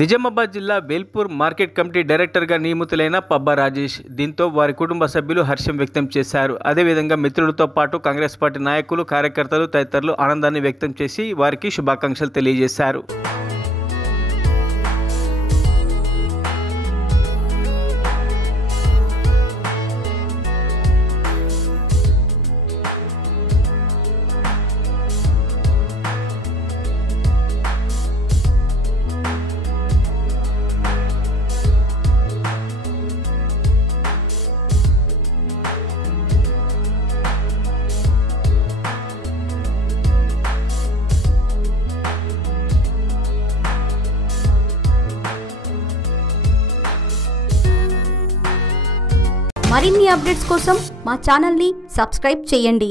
నిజామాబాద్ జిల్లా Velpur market committee డైరెక్టర్గా నియమితులైన పబ్బా రాజేష్. దీంతో వారి కుటుంబ సభ్యులు హర్షం వ్యక్తం చేశారు. అదేవిధంగా మిత్రులతో పాటు కాంగ్రెస్ పార్టీ నాయకులు, కార్యకర్తలు తదితరులు ఆనందాన్ని వ్యక్తం చేసి వారికి శుభాకాంక్షలు తెలియజేశారు. మరిన్ని అప్డేట్స్ కోసం మా ఛానల్ని సబ్స్క్రైబ్ చేయండి.